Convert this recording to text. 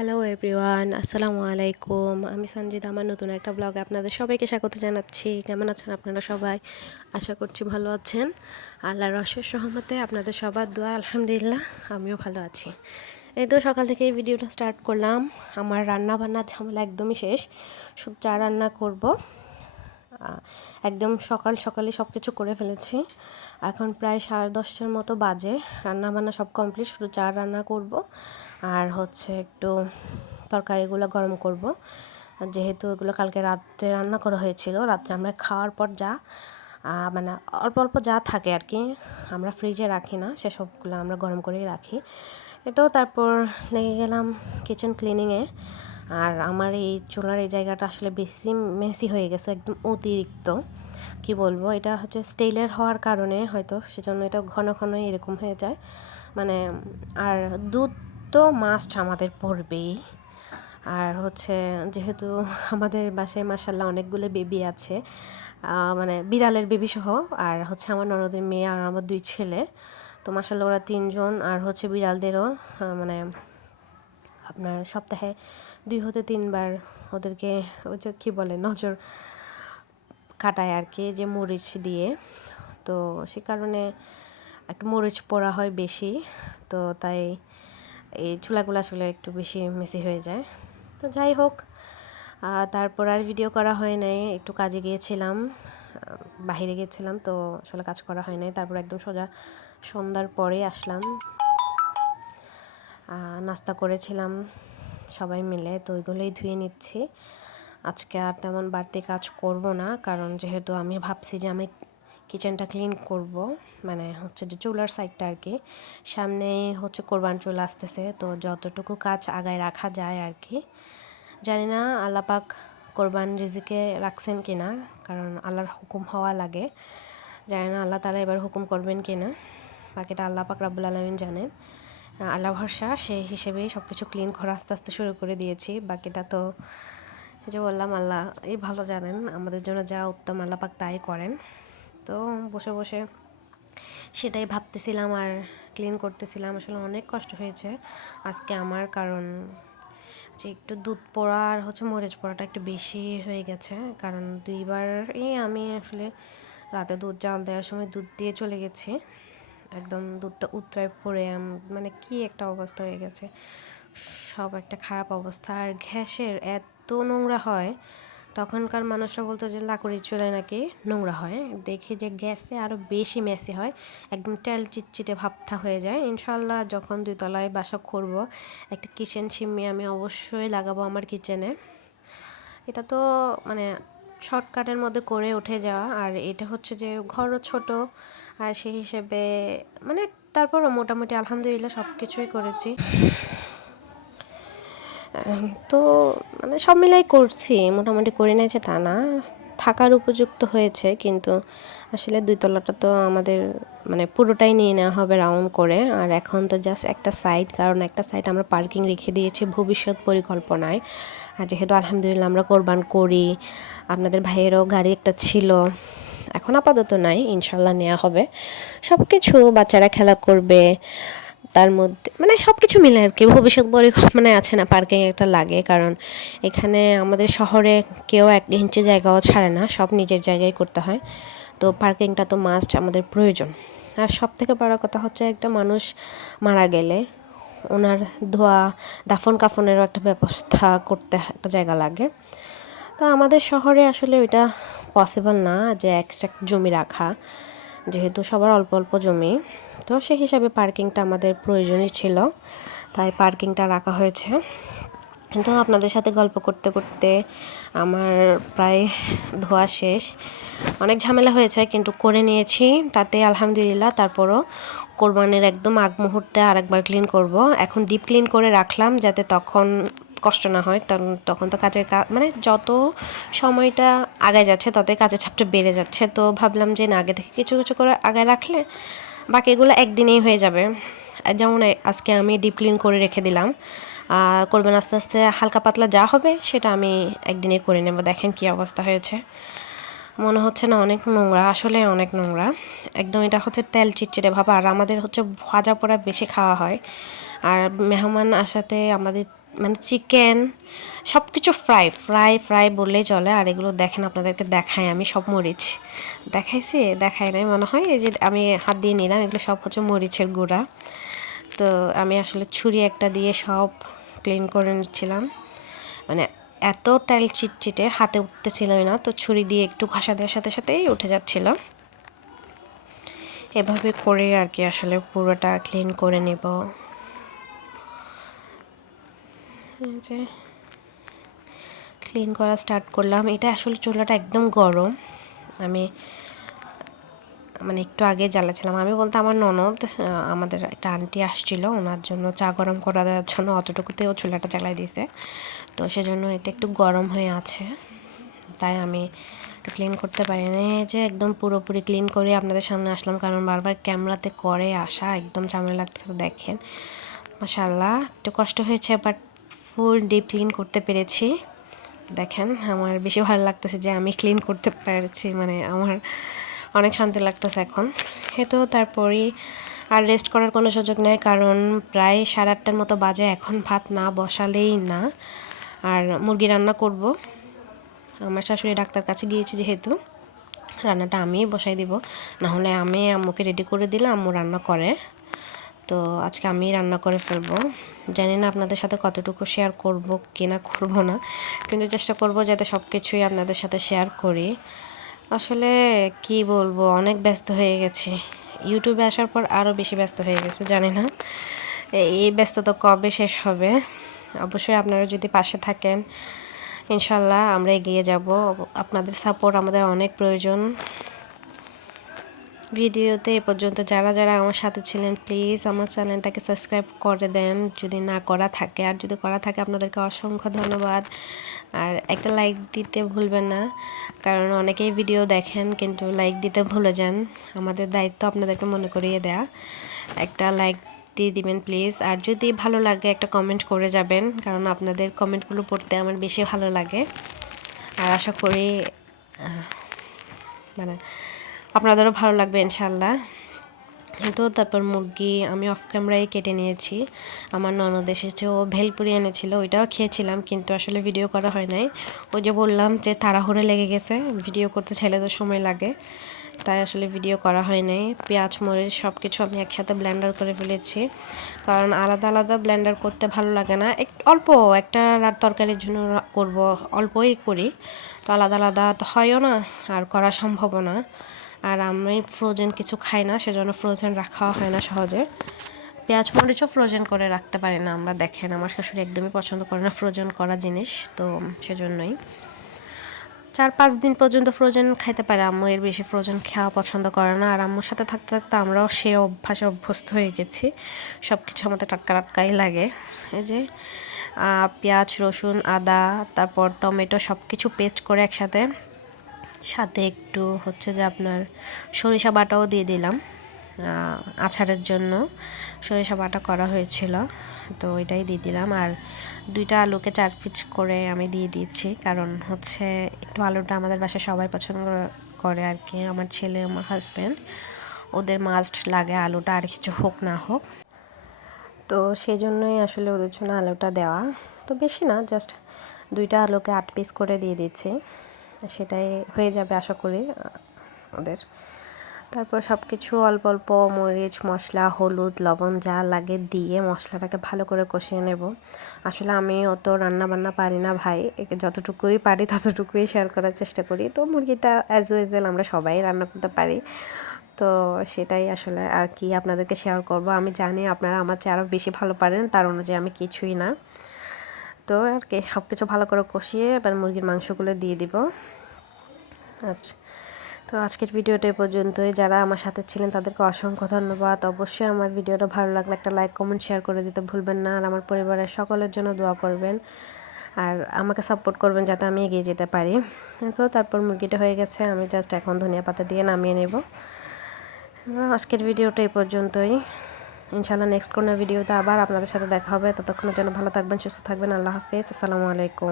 Hello everyone, আসসালামু আলাইকুম। আমি সঞ্জিত, আমার নতুন একটা ব্লগে আপনাদের সবাইকে স্বাগত জানাচ্ছি। কেমন আছেন আপনারা সবাই? আশা করছি ভালো আছেন। আল্লাহর অশেষ রহমতে আপনাদের সবার দোয়া আলহামদুলিল্লাহ আমিও ভালো আছি। এই তো সকাল থেকে এই ভিডিওটা স্টার্ট করলাম। আমার রান্না বান্নার ঝামেলা একদমই শেষ, শুধু চা রান্না করব। একদম সকাল সকালে সব কিছু করে ফেলেছি। এখন প্রায় 10:30টার মতো বাজে। রান্না বান্না সব কমপ্লিট, শুধু চা রান্না করব আর হচ্ছে একটু তরকারিগুলো গরম করব, যেহেতু এগুলো কালকে রাত্রে রান্না করা হয়েছিল। রাত্রে আমরা খাওয়ার পর যা মানে অল্প অল্প যা থাকে আর কি, আমরা ফ্রিজে রাখি না, সেসবগুলো আমরা গরম করেই রাখি। এটাও তারপর লেগে গেলাম কিচেন ক্লিনিংয়ে। আর আমার এই চুলার এই জায়গাটা আসলে বেশি মেসি হয়ে গেছে, একদম অতিরিক্ত। কি বলবো, এটা হচ্ছে স্টিলের হওয়ার কারণে হয়তো, সেজন্য এটা ঘন ঘন এরকম হয়ে যায়। মানে আর দুধ তো মাস্ট আমাদের পড়বেই। আর হচ্ছে যেহেতু আমাদের বাসায় মাশাল্লাহ অনেকগুলো বেবি আছে, মানে বিড়ালের বেবি সহ, আর হচ্ছে আমার ননদের মেয়ে আর আমার 2 ছেলে। তো মাশাল্লাহ ওরা 3 জন, আর হচ্ছে বিড়ালদেরও মানে আপনার সপ্তাহে 2 হতে 3 বার ওদেরকে ওই যে কী বলে নজর কাটায় আর কি, যে মরিচ দিয়ে। তো সে কারণে একটু মরিচ পোড়া হয় বেশি, তো তাই এই চুলাগুলো আসলে একটু বেশি মেসি হয়ে যায়। তো যাই হোক, তারপর আর ভিডিও করা হয় নাই, একটু কাজে গিয়েছিলাম, বাহিরে গিয়েছিলাম, তো আসলে কাজ করা হয় নাই। তারপর একদম সোজা সন্ধ্যার পরে আসলাম, নাস্তা করেছিলাম সবাই মিলে, তো ওইগুলোই ধুয়ে নিচ্ছি। আজকে আর তেমন বাড়তি কাজ করব না, কারণ যেহেতু আমি ভাবছি যে আমি কিচেনটা ক্লিন করব, মানে হচ্ছে যে চুলার সাইডটা আর কি। সামনে হচ্ছে কোরবান চলে আসতেছে, তো যতটুকু কাজ আগায় রাখা যায় আর কি। জানি না আল্লাহ পাক কোরবান রিজিকে রাখছেন কি না, কারণ আল্লাহর হুকুম হওয়া লাগে। জানি না আল্লাহ তাআলা এবার হুকুম করবেন কি না, বাকিটা আল্লাহ পাক রাব্বুল আলামিন জানেন। আল্লাহ ভরসা, সেই হিসেবেই সব কিছু ক্লিন করা আস্তে আস্তে শুরু করে দিয়েছি। বাকিটা তো যে বললাম, আল্লাহ এই ভালো জানেন, আমাদের জন্য যা উত্তম আল্লাহ পাক তাই করেন। তো বসে বসে সেটাই ভাবতেছিলাম আর ক্লিন করতেছিলাম। আসলে অনেক কষ্ট হয়েছে আজকে আমার, কারণ যে একটু দুধ পোড়া আর হচ্ছে মরিচ পোড়াটা একটু বেশি হয়ে গেছে। কারণ 2বারই আমি আসলে রাতে দুধ জাল দেওয়ার সময় দুধ দিয়ে চলে গেছি, একদম দুধটা উতরায় পড়ে মানে কি একটা অবস্থা হয়ে গেছে, সব একটা খারাপ অবস্থা। আর গ্যাসের এত নোংরা হয়, তখনকার মানুষরা বলতো যে লাকড়ির চুলায় নাকি নোংরা হয়, দেখি যে গ্যাসে আরও বেশি মেসি হয়, একদম তেল চিটচিটে ভাবটা হয়ে যায়। ইনশাল্লাহ যখন 2 তলায় বাসা করব, একটা কিচেন চিমনি আমি অবশ্যই লাগাবো আমার কিচেনে। এটা তো মানে শর্টকাটের মধ্যে করে উঠে যাওয়া, আর এটা হচ্ছে যে ঘরও ছোট, আর সেই হিসেবে মানে তারপরও মোটামুটি আলহামদুলিল্লাহ সব কিছুই করেছি। তো মানে সব মিলাই করছি, মোটামুটি করে নিয়েছে তা না, থাকার উপযুক্ত হয়েছে। কিন্তু আসলে 2 তলাটা তো আমাদের মানে পুরোটাই নিয়ে নেওয়া হবে রাউন্ড করে, আর এখন তো জাস্ট একটা সাইড, কারণ একটা সাইড আমরা পার্কিং রেখে দিয়েছি ভবিষ্যৎ পরিকল্পনায়। আর যেহেতু আলহামদুলিল্লাহ আমরা কোরবান করি, আপনাদের ভাইয়েরও গাড়ি একটা ছিল, এখন আপাতত নাই, ইনশাল্লাহ নেওয়া হবে। সব কিছু বাচ্চারা খেলা করবে, তার মধ্যে মানে সব কিছু মিলে আর কি ভবিষ্যৎ পরিকল্পনায় আছে না, পার্কিং একটা লাগে। কারণ এখানে আমাদের শহরে কেউ 1 ইঞ্চি জায়গাও ছাড়ে না, সব নিজের জায়গায় করতে হয়, তো পার্কিংটা তো মাস্ট আমাদের প্রয়োজন। আর সব থেকে বড় কথা হচ্ছে, একটা মানুষ মারা গেলে ওনার ধোয়া দাফন কাফনেরও একটা ব্যবস্থা করতে একটা জায়গা লাগে। তো আমাদের শহরে আসলে ওইটা পসিবল না যে এক্সট্রা জমি রাখা, যেহেতু সবার অল্প অল্প জমি। তো সেই হিসাবে পার্কিংটা আমাদের প্রয়োজনই ছিল, তাই পার্কিংটা রাখা হয়েছে। কিন্তু আপনাদের সাথে গল্প করতে করতে আমার প্রায় ধোয়া শেষ। অনেক ঝামেলা হয়েছে কিন্তু করে নিয়েছি, তাতে আলহামদুলিল্লাহ। তারপরও কোরবানির একদম আগ মুহূর্তে আরেকবার ক্লিন করব। এখন ডিপ ক্লিন করে রাখলাম যাতে তখন কষ্ট না হয়, তখন তো কাজের মানে যত সময়টা আগে যাচ্ছে ততই কাজের চাপটা বেড়ে যাচ্ছে। তো ভাবলাম যে না, আগে থেকে কিছু কিছু করে আগে রাখলে বাকিগুলো একদিনেই হয়ে যাবে। যেমন আজকে আমি ডিপ ক্লিন করে রেখে দিলাম, করবেন আস্তে আস্তে হালকা পাতলা যা হবে সেটা আমি একদিনে করে নেব। দেখেন কি অবস্থা হয়েছে, মনে হচ্ছে না অনেক নোংরা, আসলে অনেক নোংরা একদম। এটা হচ্ছে তেল চিটচিটে ভাব, আর আমাদের হচ্ছে ভাজা পোড়া বেশি খাওয়া হয়, আর মেহমান আসাতে আমাদের মানে চিকেন সব কিছু ফ্রাই ফ্রাই ফ্রাই বললেই চলে। আর এগুলো দেখেন, আপনাদেরকে দেখাই আমি সব মরিচ দেখাইছি, দেখাই নাই মনে হয়। এই যে আমি হাত দিয়ে নিলাম, এগুলো সব হচ্ছে মরিচের গুঁড়া। তো আমি আসলে ছুরি একটা দিয়ে সব ক্লিন করে নিচ্ছিলাম, মানে এত টাইল চিটচিটে হাতে উঠতেছিলই না, তো ছুরি দিয়ে একটু ঘষা দেওয়ার সাথে সাথেই উঠে যাচ্ছিল। এভাবে করে আর কি আসলে পুরোটা ক্লিন করে নেব। যে ক্লিন করা স্টার্ট করলাম। এটা আসলে চুলাটা একদম গরম। আমি মানে একটু আগে জ্বালাছিলাম, আমি বলতে আমার ননদ, আমাদের একটা আন্টি আসছিল, ওনার জন্য চা গরম করা দেওয়ার জন্য অতটুকুতেও চুলাটা জ্বালাই দিয়েছে। তো সেজন্য এটা একটু গরম হয়ে আছে, তাই আমি ক্লিন করতে পারিনি। যে একদম পুরোপুরি ক্লিন করে আপনাদের সামনে আসলাম, কারণ বারবার ক্যামেরাতে করে আসা একদম ঝামেলা লাগছিল। দেখেন মাশাআল্লাহ, একটু কষ্ট হয়েছে, বাট ফুল ডিপ ক্লিন করতে পেরেছি। দেখেন আমার বেশি ভালো লাগতেছে যে আমি ক্লিন করতে পেরেছি, মানে আমার অনেক শান্তি লাগতেছে এখন। তো তারপরেই আর রেস্ট করার কোনো সুযোগ নেই, কারণ প্রায় 8:30টার মতো বাজে। এখন ভাত না বসালেই না। আর মুরগি রান্না করব। আমার শাশুড়ি ডাক্তার কাছে গিয়েছে, যেহেতু রান্নাটা আমিই বসাই দিব, নাহলে আমি আম্মুকে রেডি করে দিলে আম্মু রান্না করে। তো আজকে আমি রান্না করে ফেলবো। জানি না আপনাদের সাথে কতটুকু শেয়ার করব কি না করব না, কিন্তু চেষ্টা করব যাতে সব কিছুই আপনাদের সাথে শেয়ার করি। আসলে কি বলবো, অনেক ব্যস্ত হয়ে গেছি। ইউটিউবে আসার পর আরও বেশি ব্যস্ত হয়ে গেছে। জানি না এই ব্যস্ততা কবে শেষ হবে। অবশ্যই আপনারা যদি পাশে থাকেন, ইনশাল্লাহ আমরা এগিয়ে যাব। আপনাদের সাপোর্ট আমাদের অনেক প্রয়োজন। ভিডিওতে এ পর্যন্ত যারা যারা আমার সাথে ছিলেন, প্লিজ আমার চ্যানেলটাকে সাবস্ক্রাইব করে দেন যদি না করা থাকে। আর যদি করা থাকে, আপনাদেরকে অসংখ্য ধন্যবাদ। আর একটা লাইক দিতে ভুলবেন না, কারণ অনেকেই ভিডিও দেখেন কিন্তু লাইক দিতে ভুলে যান। আমাদের দায়িত্ব আপনাদেরকে মনে করিয়ে দেয়া। একটা লাইক দিয়ে দিবেন প্লিজ। আর যদি ভালো লাগে একটা কমেন্ট করে যাবেন, কারণ আপনাদের কমেন্টগুলো পড়তে আমার বেশি ভালো লাগে। আর আশা করি মানে আপনাদেরও ভালো লাগবে ইনশাল্লাহ। তো তারপর মুরগি আমি অফ ক্যামেরায় কেটে নিয়েছি। আমার ননদ এসেছে, ও ভেলপুরি এনেছিল, ওইটাও খেয়েছিলাম, কিন্তু আসলে ভিডিও করা হয় নাই। ওই যে বললাম যে তাড়াহুড়ো লেগে গেছে, ভিডিও করতে চাইলে তো সময় লাগে, তাই আসলে ভিডিও করা হয় নাই। পেঁয়াজ মরিচ সব কিছু আমি একসাথে ব্লেন্ডার করে ফেলেছি, কারণ আলাদা আলাদা ব্লেন্ডার করতে ভালো লাগে না। অল্প একটা তরকারির জন্য করব, অল্পই করি, তো আলাদা আলাদা তো হয়ও না, আর করা সম্ভবও না। আর আমি ফ্রোজেন কিছু খাই না, সেজন্য ফ্রোজেন রাখাও হয় না সহজে। পেঁয়াজ মরিচও ফ্রোজেন করে রাখতে পারি না আমরা। দেখেন আমার শাশুড়ি একদমই পছন্দ করে না ফ্রোজেন করা জিনিস, তো সেজন্যই 4-5 দিন পর্যন্ত ফ্রোজেন খাইতে পারে আম্মু, এর বেশি ফ্রোজেন খাওয়া পছন্দ করে না। আর আম্মুর সাথে থাকতে থাকতে আমরাও সে অভ্যাসে অভ্যস্ত হয়ে গেছি, সব কিছু আমাদের টাটকা টাটকাই লাগে। এই যে পেঁয়াজ রসুন আদা তারপর টমেটো সব কিছু পেস্ট করে একসাথে, সাথে একটু হচ্ছে যে আপনার সরিষা বাটাও দিয়ে দিলাম, আচারের জন্য সরিষা বাটা করা হয়েছিল, তো ওইটাই দিয়ে দিলাম। আর 2টা আলুকে 4 পিস করে আমি দিয়ে দিয়েছি, কারণ হচ্ছে একটু আলুটা আমাদের বাসায় সবাই পছন্দ করে আর কি। আমার ছেলে, আমার হাজব্যান্ড, ওদের মাস্ট লাগে আলুটা, আর কিছু হোক না হোক। তো সেই জন্যই আসলে ওদের জন্য আলুটা দেওয়া। তো বেশি না, জাস্ট 2টা আলুকে 8 পিস করে দিয়ে দিচ্ছি, সেটাই হয়ে যাবে আশা করি ওদের। তারপর সব কিছু অল্প অল্প মরিচ মশলা হলুদ লবণ যা লাগে দিয়ে মশলাটাকে ভালো করে কষিয়ে নেব। আসলে আমি অত রান্না বান্না পারি না ভাই, যতটুকুই পারি ততটুকুই শেয়ার করার চেষ্টা করি। তো মুরগিটা অ্যাজ ইউজুয়াল আমরা সবাই রান্না করতে পারি, তো সেটাই আসলে আর কি আপনাদেরকে শেয়ার করব। আমি জানি আপনারা আমার চেয়ে আরও বেশি ভালো পারেন, তার অনুযায়ী আমি কিছুই না। তো আর কি সব কিছু ভালো করে কষিয়ে এবার মুরগির মাংসগুলো দিয়ে দিব। তো আজকের ভিডিওটা এ পর্যন্তই। যারা আমার সাথে ছিলেন তাদেরকে অসংখ্য ধন্যবাদ। অবশ্যই আমার ভিডিওটা ভালো লাগলে একটা লাইক কমেন্ট শেয়ার করে দিতে ভুলবেন না। আর আমার পরিবারের সকলের জন্য দোয়া করবেন, আর আমাকে সাপোর্ট করবেন যাতে আমি এগিয়ে যেতে পারি। তো তারপর মুরগিটা হয়ে গেছে, আমি জাস্ট এখন ধনিয়া পাতা দিয়ে নামিয়ে নেব। আজকের ভিডিওটা এই পর্যন্তই। ইনশাআল্লাহ নেক্সট কোনো ভিডিওতে আবার আপনাদের সাথে দেখা হবে। ততক্ষণের জন্য ভালো থাকবেন, সুস্থ থাকবেন। আল্লাহ হাফেজ, আসসালামু আলাইকুম।